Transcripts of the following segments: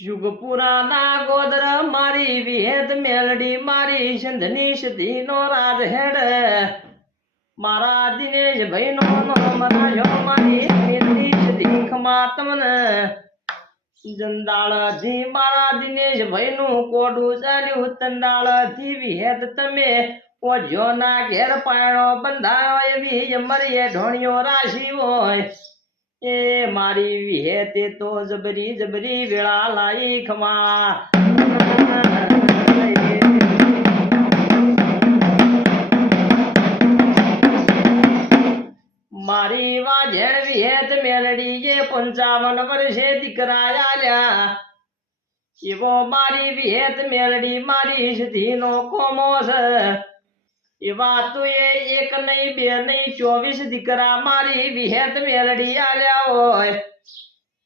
યુગપુરાના ગોદર મારી વિહેદ મેલડી મારી સંધની સતી નો રાજ હેડ મારા દિનેશ ભાઈનો નામ રાખ્યો મારી મેલડી સતી ખમા તમને જંદાળથી મારા દિનેશ ભાઈનું કોડું ચાલ્યું તંદાળથી વિહેદ તમે. ઓજો ના ઘેર પાયણો બંધાયો એવી મરીએ ઢોણિયો રાશી હોય. એ મારી વિહેતે તો જબરી જબરી વેળા લાઈ ખમા. મારી વાજણ વિહેત મેલડી જે પંચાવન વર્ષે દીકરા આલ્યા એવો મારી વિહેત મેલડી મારી સુધીનો કોમો છે. એવા તો એ એક નહીં, બે નહીં, ચોવીસ દીકરા મારી વિહેત મેળડી આલ્યા હોય.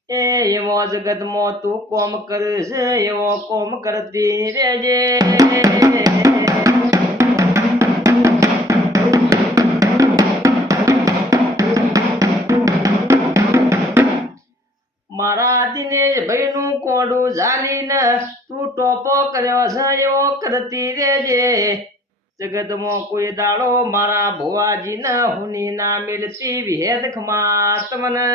એ એવો જગતમાં તું કોમ કરશ, એવો કોમ કરતી રેજે મારા દિનેશ ભાઈનું કોડું ઝાલીને તું ટોપો કર્યો છે, એવો કરતી રેજે જગતમાં કોઈ દાડો મારા ભુવાજીને હુની ના મિલતી વિહેદ ખમા તમને